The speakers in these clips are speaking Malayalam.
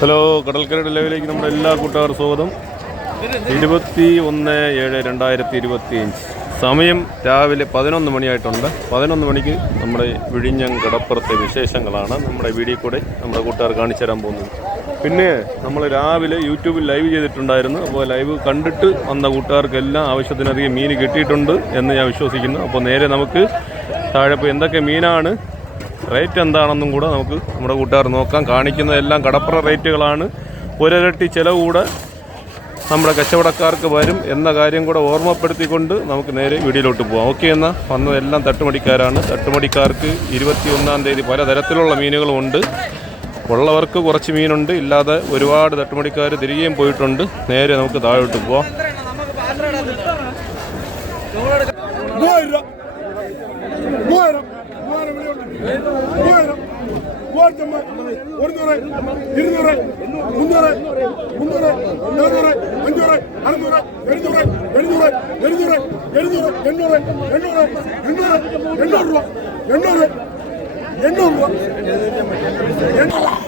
ഹലോ കടൽക്കരയുടെ ലൈവിലേക്ക് നമ്മുടെ എല്ലാ കൂട്ടുകാർ സ്വാഗതം. ഇരുപത്തി ഒന്ന് ഏഴ് രണ്ടായിരത്തി ഇരുപത്തി അഞ്ച് സമയം രാവിലെ പതിനൊന്ന് മണിയായിട്ടുണ്ട്. പതിനൊന്ന് മണിക്ക് നമ്മുടെ വിഴിഞ്ഞം കടപ്പുറത്തെ വിശേഷങ്ങളാണ് നമ്മുടെ വീഡിയോ കൂടെ നമ്മുടെ കൂട്ടുകാർ കാണിച്ചു തരാൻ പോകുന്നത്. പിന്നെ നമ്മൾ രാവിലെ യൂട്യൂബിൽ ലൈവ് ചെയ്തിട്ടുണ്ടായിരുന്നു. അപ്പോൾ ലൈവ് കണ്ടിട്ട് വന്ന കൂട്ടുകാർക്കെല്ലാം ആവശ്യത്തിനധികം മീൻ കിട്ടിയിട്ടുണ്ട് എന്ന് ഞാൻ വിശ്വസിക്കുന്നു. അപ്പോൾ നേരെ നമുക്ക് താഴെ എന്തൊക്കെ മീനാണ് റേറ്റ് എന്താണെന്നും കൂടെ നമുക്ക് നമ്മുടെ കൂട്ടുകാർ നോക്കാം. കാണിക്കുന്നതെല്ലാം കടപ്പുറ റേറ്റുകളാണ്. ഒരിരട്ടി ചിലവ് കൂടെ നമ്മുടെ കച്ചവടക്കാർക്ക് വരും എന്ന കാര്യം കൂടെ ഓർമ്മപ്പെടുത്തിക്കൊണ്ട് നമുക്ക് നേരെ വീടിലോട്ട് പോകാം ഓക്കെ എന്നാൽ വന്നതെല്ലാം തട്ടുമടിക്കാരാണ്. തട്ടുമടിക്കാർക്ക് ഇരുപത്തി ഒന്നാം തീയതി പലതരത്തിലുള്ള മീനുകളുമുണ്ട് ഉള്ളവർക്ക് കുറച്ച് മീനുണ്ട്. ഇല്ലാതെ ഒരുപാട് തട്ടുമടിക്കാർ തിരികെയും പോയിട്ടുണ്ട്. നേരെ നമുക്ക് താഴോട്ട് പോവാം. വിലയുണ്ട് മൂവായിരം മൂവായിരത്തമ്പത് ഒരുന്നൂറ് ഇരുന്നൂറ് മുന്നൂറ് മുന്നൂറ് നാനൂറ് അഞ്ഞൂറ് അറുന്നൂറ് എഴുന്നൂറ് എഴുന്നൂറ് എഴുന്നൂറ് എഴുന്നൂറ് എണ്ണൂറ് എണ്ണൂറ് എണ്ണൂറ് എണ്ണൂറ് രൂപ എണ്ണൂറ് എണ്ണൂറ് രൂപ വിളിയ രണ്ടായിരത്തി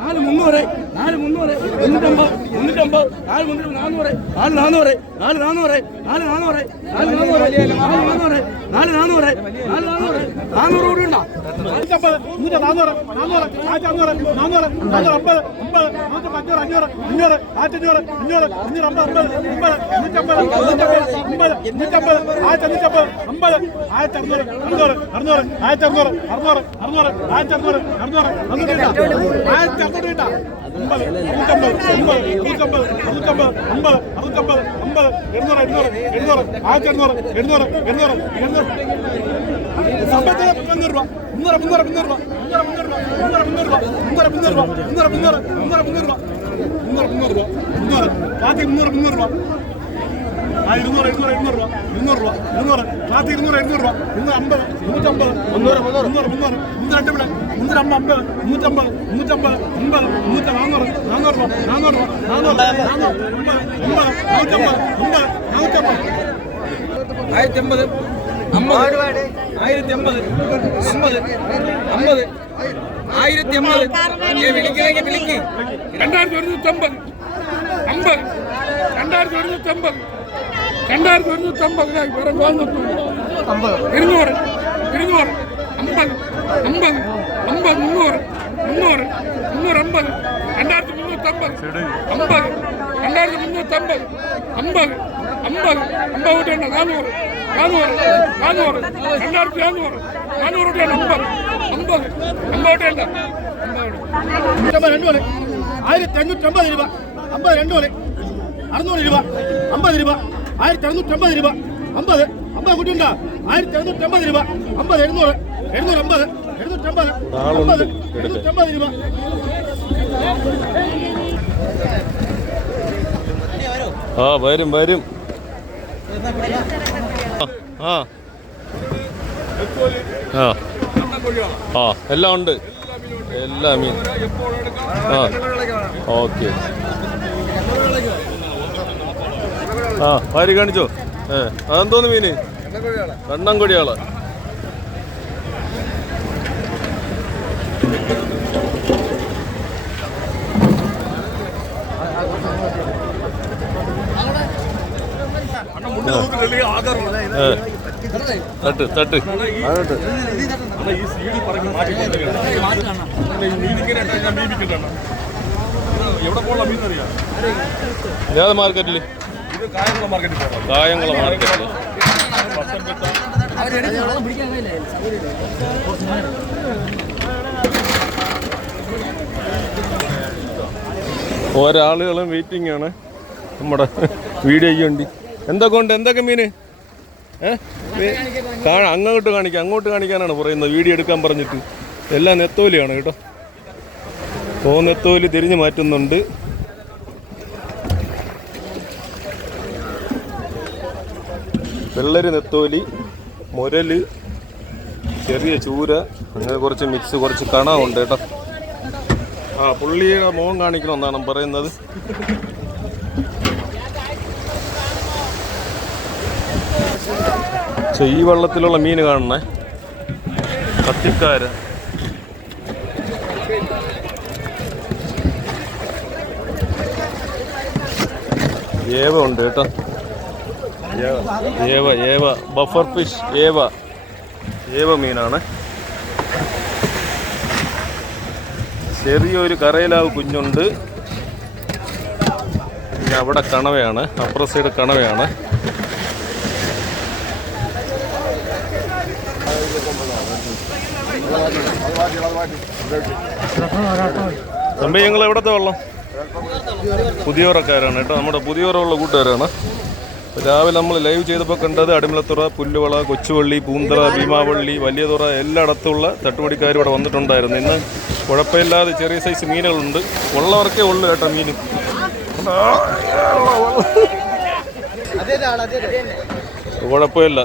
നാല് മുന്നൂറ് നാല് മുന്നൂറ് മുന്നൂറ്റമ്പത് മുന്നൂറ്റമ്പത് നാല് മുന്നൂറ് നാനൂറ് നാല് നാനൂറ് നാല് നാനൂറ് നാല് നാനൂറ് നാല് നാനൂറ് നാല് നാനൂറ് നാല് നാനൂറ് നാല് നാനൂറ് നാനൂറ് കൂടി ഉണ്ടോ നൂറ്റമ്പത് നൂറ്റി നാനൂറ് നാനൂറ് ആയിരത്തി അഞ്ഞൂറ് നാനൂറ് നാനൂറ് അമ്പത് അമ്പത് നൂറ്റി അഞ്ഞൂറ് അഞ്ഞൂറ് അഞ്ഞൂറ് ആയിരത്തി അഞ്ഞൂറ് അഞ്ഞൂറ് അമ്പത് അമ്പത് അമ്പത് നൂറ്റമ്പത് അമ്പത് നൂറ്റമ്പത് ആയിരത്തി അഞ്ഞൂറ്റമ്പത് അമ്പത് ആയിരത്തി അറുന്നൂറ് അറുന്നൂറ് അറുന്നൂറ് ആയിരത്തി അറുന്നൂറ് അറുന്നൂറ് അറുന്നൂറ് ആയിരത്തി അറുന്നൂറ് അറുന്നൂറ് അറുന്നൂറ് ആയിരത്തി അറുന്നൂറ് ഇട്ടാ അമ്പത് എണ്ണൂറ് എണ്ണൂറ് എണ്ണൂറ് എണ്ണൂറ്. സമ്പത്തിന് മുന്നൂറ് രൂപ. മുന്നൂറ് മുന്നൂറ് മുന്നൂറ് രൂപ. മുന്നൂറ് മുന്നൂറ് രൂപ. മുന്നൂറ് മുന്നൂറ് രൂപ. മുന്നൂറ് മുന്നൂറ് മുന്നൂറ് മുന്നൂറ് രൂപ. മുന്നൂറ് മുന്നൂറ് രൂപ. മുന്നൂറ്. ബാക്കി മുന്നൂറ് മുന്നൂറ് രൂപ. ആ ഇരുന്നൂറ് ഇരുന്നൂറ് ഇരുന്നൂറ് രൂപ. ഇരുന്നൂറ് രൂപ. ഇരുന്നൂറ് ബാക്കി ഇരുന്നൂറ് ഇരുന്നൂറ് രൂപ. മുന്നൂറ് അമ്പത് മുന്നൂറ്റമ്പത്. മുന്നൂറ് മുന്നൂറ്. മുന്നൂറ് മുന്നൂറ്. മുന്നൂറ് രണ്ട് ഇവിടെ മുന്നൂറ് അമ്പത് മുന്നൂറ്റമ്പത് മുന്നൂറ്റമ്പത് അമ്പത്. മുന്നൂറ്റ നാനൂറ് നാനൂറ് രൂപ. നാനൂറ് രൂപ. നാനൂറ് നാനൂറ് അമ്പത്. അമ്പത് നാനൂറ്റമ്പത് നാനൂറ്റമ്പത് ആയിരത്തി അമ്പത്. അമ്പത്. ആയിരത്തി അമ്പത് അമ്പത് അമ്പത് ആയിരത്തി അമ്പത് വിളിക്കില്ലെങ്കിൽ വിളിക്ക് രണ്ടായിരത്തി ഒരുന്നൂറ്റമ്പത് അമ്പത് രണ്ടായിരത്തി ഒരുന്നൂറ്റമ്പത് രണ്ടായിരത്തി ഒരുന്നൂറ്റമ്പത് വേറെ വന്നിട്ടുണ്ട് ഇരുന്നൂറ് ഇരുന്നൂറ് അമ്പത് അമ്പത് അമ്പത് മുന്നൂറ് മുന്നൂറ് മുന്നൂറ് അമ്പത് രണ്ടായിരത്തി മുന്നൂറ്റമ്പത് അമ്പത് രണ്ടായിരത്തി മുന്നൂറ്റമ്പത് അമ്പത് അമ്പത് അമ്പത് കൂട്ടിയുണ്ട് നാനൂറ് നാനൂറ് നാനൂറ്. രണ്ടായിരത്തി നാനൂറ്. നാനൂറ് കൂട്ടിയുണ്ട് അമ്പത് അമ്പത് അമ്പത് കൂട്ടിയുണ്ട് അമ്പത് രണ്ട് പോലെ. ആയിരത്തി അഞ്ഞൂറ്റമ്പത് രൂപ. അമ്പത് രണ്ട് പോലെ. അറുന്നൂറ് രൂപ. അമ്പത് രൂപ. ആയിരത്തി അറുന്നൂറ്റമ്പത് രൂപ. അമ്പത് അമ്പത് കുട്ടിയുണ്ടോ ആയിരത്തി അറുന്നൂറ്റമ്പത് രൂപ. അമ്പത് എഴുന്നൂറ്. എഴുന്നൂറ് അമ്പത് എഴുന്നൂറ്റമ്പത് അമ്പത് എഴുന്നൂറ്റമ്പത് രൂപ. ആ വരും വരും. ആ. ആ. എല്ലാം ഉണ്ട്. എല്ലാ മീൻ. ആ. ഓക്കെ. ആ ഭാര്യ കാണിച്ചോ? ഏ അതെന്തോന്ന് മീന് കണ്ണം തട്ട് തട്ട്. അതോട്ട് എവിടെ പോകാൻ മീൻ അറിയാം? ഏത് മാർക്കറ്റിൽ ഇത് കായംകുളം മാർക്കറ്റിൽ കായംകുളം മാർക്കറ്റിൽ ഒരാളുകളും വെയിറ്റിംഗ് ആണ്. നമ്മുടെ വീഡിയോയ്ക്ക് വേണ്ടി. എന്തൊക്കെ ഉണ്ട് എന്തൊക്കെ മീന് കാണാം അങ്ങോട്ട് കാണിക്കാം അങ്ങോട്ട് കാണിക്കാനാണ് പറയുന്നത്. വീഡിയോ എടുക്കാൻ പറഞ്ഞിട്ട്. എല്ലാം നെത്തോലിയാണ് കേട്ടോ. ഓ നെത്തോലി തിരിഞ്ഞു മാറ്റുന്നുണ്ട്. വെള്ളരി നെത്തോലി മുരൽ ചെറിയ ചൂര അങ്ങനെ കുറച്ച് മിക്സ് കുറച്ച് കണ ഉണ്ട് കേട്ടോ. ആ പുള്ളിയുടെ മുഖം കാണിക്കണമെന്നാണ് പറയുന്നത്. പക്ഷേ ഈ വെള്ളത്തിലുള്ള മീൻ കാണണേ കത്തിക്കാര് ഏവ ഉണ്ട് കേട്ടോ. ഏവ ഏവ. ബഫർ ഫിഷ് ഏവ. ഏവ മീനാണ്. ചെറിയൊരു കരയിലാവ് കുഞ്ഞുണ്ട്. അവിടെ കണവയാണ്. അപ്പുറ സൈഡ് കണവയാണ്. തമ്പി ഞങ്ങൾ എവിടത്തെ വെള്ളം? പുതിയോറക്കാരാണ് കേട്ടോ. നമ്മുടെ പുതിയോറുള്ള കൂട്ടുകാരാണ്. രാവിലെ നമ്മൾ ലൈവ് ചെയ്തപ്പോൾ കണ്ടത് അടിമലത്തുറ പുല്ലുവള കൊച്ചുവള്ളി പൂന്തറ ഭീമാവള്ളി വലിയതുറ എല്ലായിടത്തുള്ള തട്ടുപടിക്കാർ ഇവിടെ വന്നിട്ടുണ്ടായിരുന്നു. ഇന്ന് കുഴപ്പമില്ലാതെ ചെറിയ സൈസ് മീനുകളുണ്ട്. ഉള്ളവർക്കേ ഉള്ളു കേട്ടോ മീൻ കുഴപ്പമില്ല.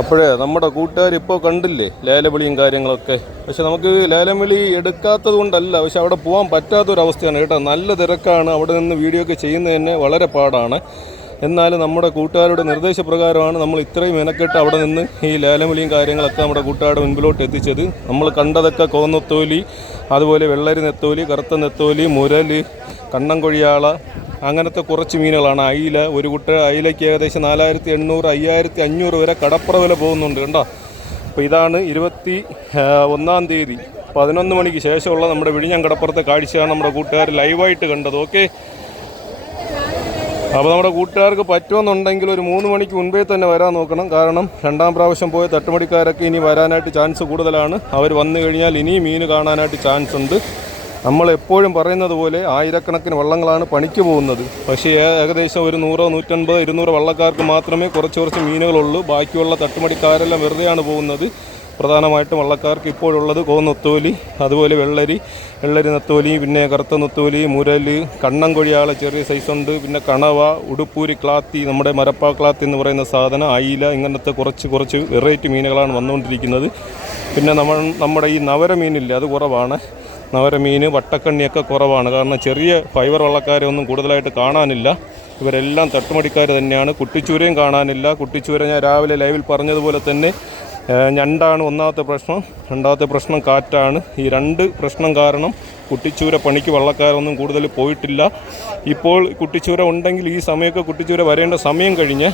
അപ്പോഴേ നമ്മുടെ കൂട്ടുകാർ ഇപ്പോൾ കണ്ടില്ലേ ലേലവിളിയും കാര്യങ്ങളൊക്കെ? പക്ഷെ നമുക്ക് ലേലം വിളി എടുക്കാത്തത് കൊണ്ടല്ല പക്ഷെ അവിടെ പോകാൻ പറ്റാത്തൊരവസ്ഥയാണ് കേട്ടോ. നല്ല തിരക്കാണ്. അവിടെ നിന്ന് വീഡിയോ ഒക്കെ ചെയ്യുന്നത് തന്നെ വളരെ പാടാണ്. എന്നാലും നമ്മുടെ കൂട്ടുകാരുടെ നിർദ്ദേശപ്രകാരമാണ് നമ്മൾ ഇത്രയും മെനക്കെട്ട് അവിടെ നിന്ന് ഈ ലേലമുലിയും കാര്യങ്ങളൊക്കെ നമ്മുടെ കൂട്ടുകാരുടെ മുൻപിലോട്ട് എത്തിച്ചത്. നമ്മൾ കണ്ടതൊക്കെ കോന്നത്തോലി അതുപോലെ വെള്ളരി നെത്തോലി കറുത്ത നെത്തോലി മുരൽ കണ്ണൻകൊഴിയാള അങ്ങനത്തെ കുറച്ച് മീനുകളാണ്. അയില ഒരു കുട്ട അയിലയ്ക്ക് ഏകദേശം നാലായിരത്തി എണ്ണൂറ് അയ്യായിരത്തി അഞ്ഞൂറ് വരെ കടപ്പുറ വില പോകുന്നുണ്ട് കണ്ടോ? അപ്പോൾ ഇതാണ് ഇരുപത്തി ഒന്നാം തീയതി. പതിനൊന്ന് മണിക്ക് ശേഷമുള്ള നമ്മുടെ വിഴിഞ്ഞം കടപ്പുറത്തെ കാഴ്ചയാണ് നമ്മുടെ കൂട്ടുകാർ ലൈവായിട്ട് കണ്ടത്. ഓക്കെ? അപ്പോൾ നമ്മുടെ കൂട്ടുകാർക്ക് പറ്റുമെന്നുണ്ടെങ്കിൽ ഒരു മൂന്ന് മണിക്ക് മുൻപേ തന്നെ വരാൻ നോക്കണം. കാരണം രണ്ടാം പ്രാവശ്യം പോയ തട്ടുമടിക്കാരൊക്കെ ഇനി വരാനായിട്ട് ചാൻസ് കൂടുതലാണ്. അവർ വന്നു കഴിഞ്ഞാൽ ഇനിയും മീൻ കാണാനായിട്ട് ചാൻസ് ഉണ്ട്. നമ്മൾ എപ്പോഴും പറയുന്നത് പോലെ ആയിരക്കണക്കിന് വള്ളങ്ങളാണ് പണിക്ക് പോകുന്നത്. പക്ഷേ ഏകദേശം ഒരു നൂറോ നൂറ്റൻപതോ ഇരുന്നൂറ് വള്ളക്കാർക്ക് മാത്രമേ കുറച്ച് കുറച്ച് മീനുകളുള്ളൂ. ബാക്കിയുള്ള തട്ടുമടിക്കാരെല്ലാം വെറുതെയാണ് പോകുന്നത്. പ്രധാനമായിട്ടും വള്ളക്കാർക്ക് ഇപ്പോഴുള്ളത് കോന്നൊത്തോലി അതുപോലെ വെള്ളരി വെള്ളരി നത്തോലി പിന്നെ കറുത്ത നത്തോലി മുരൽ കണ്ണൻകൊഴിയാള ചെറിയ സൈസുണ്ട് പിന്നെ കണവ ഉടുപ്പൂരി ക്ലാത്തി നമ്മുടെ മരപ്പാ ക്ലാത്തി എന്ന് പറയുന്ന സാധനം അയില ഇങ്ങനത്തെ കുറച്ച് കുറച്ച് വെറൈറ്റി മീനുകളാണ് വന്നുകൊണ്ടിരിക്കുന്നത്. പിന്നെ നമ്മൾ നമ്മുടെ ഈ നവര മീനില്ലേ അത് കുറവാണ്. നവരമീൻ വട്ടക്കണ്ണിയൊക്കെ കുറവാണ്. കാരണം ചെറിയ ഫൈബർ വള്ളക്കാരെ ഒന്നും കൂടുതലായിട്ട് കാണാനില്ല. ഇവരെല്ലാം തട്ടുമടിക്കാർ തന്നെയാണ്. കുട്ടിച്ചൂരയും കാണാനില്ല. കുട്ടിച്ചൂര ഞാൻ രാവിലെ ലൈവിൽ പറഞ്ഞതുപോലെ തന്നെ ഞണ്ടാണ് ഒന്നാമത്തെ പ്രശ്നം. രണ്ടാമത്തെ പ്രശ്നം കാറ്റാണ്. ഈ രണ്ട് പ്രശ്നം കാരണം കുട്ടിച്ചൂര പണിക്ക് വള്ളക്കാരൊന്നും കൂടുതൽ പോയിട്ടില്ല. ഇപ്പോൾ കുട്ടിച്ചൂര ഉണ്ടെങ്കിൽ ഈ സമയമൊക്കെ കുട്ടിച്ചൂര വരേണ്ട സമയം കഴിഞ്ഞ്.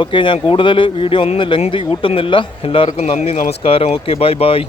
ഓക്കെ ഞാൻ കൂടുതൽ വീഡിയോ ഒന്നും ലെങ്തി കൂട്ടുന്നില്ല. എല്ലാവർക്കും നന്ദി നമസ്കാരം. Okay bye bye.